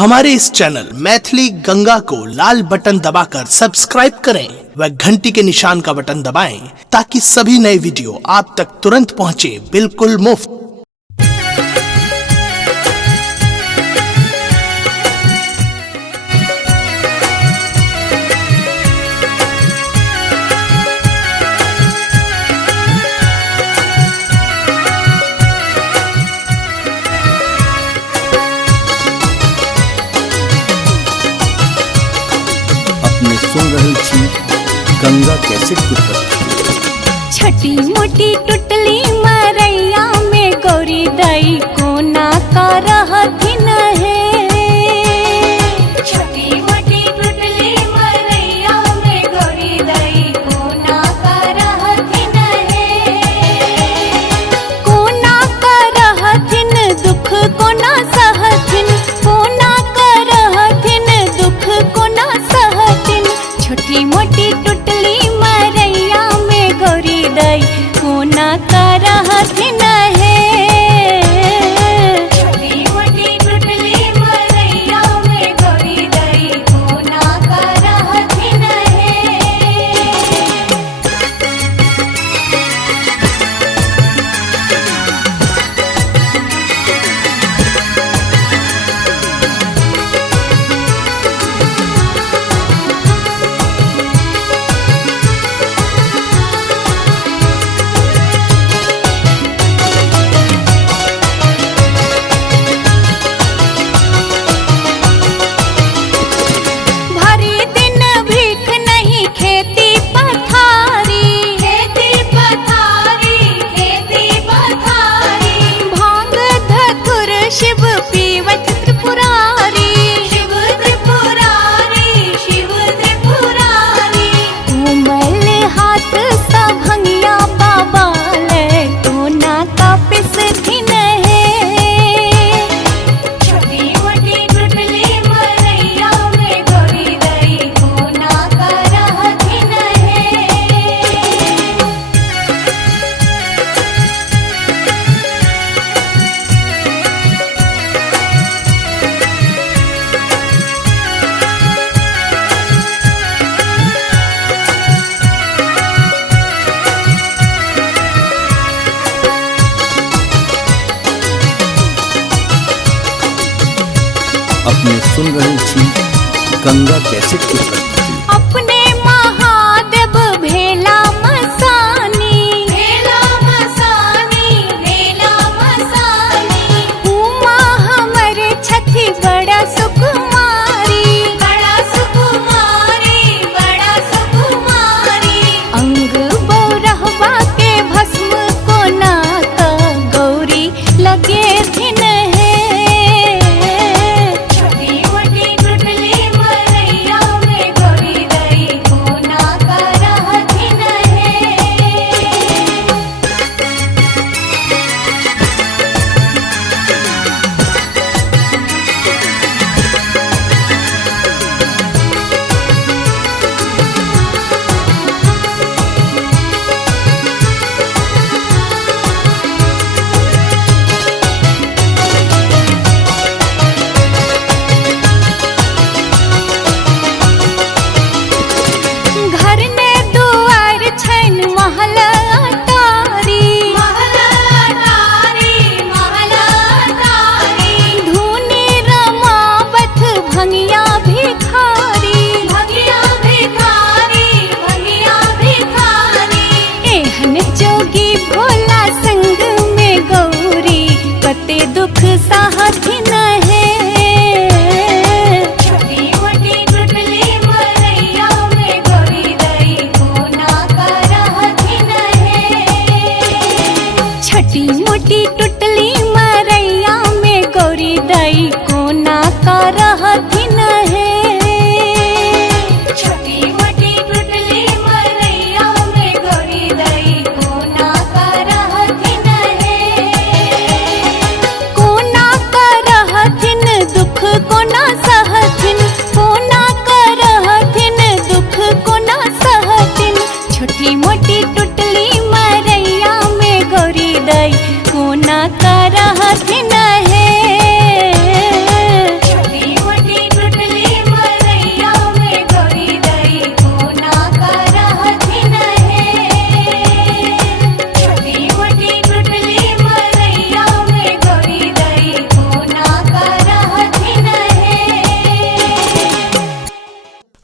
हमारे इस चैनल मैथिली गंगा को लाल बटन दबाकर सब्सक्राइब करें व घंटी के निशान का बटन दबाएं ताकि सभी नए वीडियो आप तक तुरंत पहुंचे बिल्कुल मुफ्त। अपने सुन रहल छी गंगा कैसे टूटल। छठी मोटी टुटली मरैया में गौरी दाई कोना का रहथिन है। छठी मोटी टुटली मरैया में गौरी दाई कोना का रहथिन है। कोना का रहथिन दुख कोना सहथिन, कोना का रहथिन दुख कोना सहथिन। छोटी मोटी टुटली मरैया में गौरी दाई कोना का रहथिन है। छोटी मोटी टुटली मरैया में गौरी दाई कोना का रहथिन है। भारी दिन भीख नहीं खेती पथारी, खेती पथारी, खेती पथारी। भांग धतुर शिव पीवत त्रिपुरारी, शिव त्रिपुरारी, शिव त्रिपुरारी। कोमल हाथ सा भंगिया बाबा ले कोना का पिसथिन है। छोटी मोटी टुटली मरैया में गौरी दाई कोना का रहथिन है। अपने सुन रहल छी गंगा कैसे टूटल। अपने महादेव भेला मसानी, भेला मसानी, भेला मसानी। उमा हमर छथि बड़ा सुकुमारी, बड़ा सुकुमारी, बड़ा सुकुमारी। अंग बौरहवा के भस्म कोना का गौरी लगे थिन है। छोटी मोटी टुटली मरैया में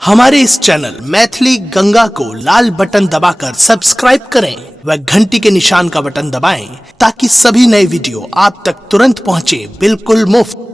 हमारे इस चैनल मैथिली गंगा को लाल बटन दबाकर सब्सक्राइब करें व घंटी के निशान का बटन दबाएं ताकि सभी नए वीडियो आप तक तुरंत पहुंचे बिल्कुल मुफ्त।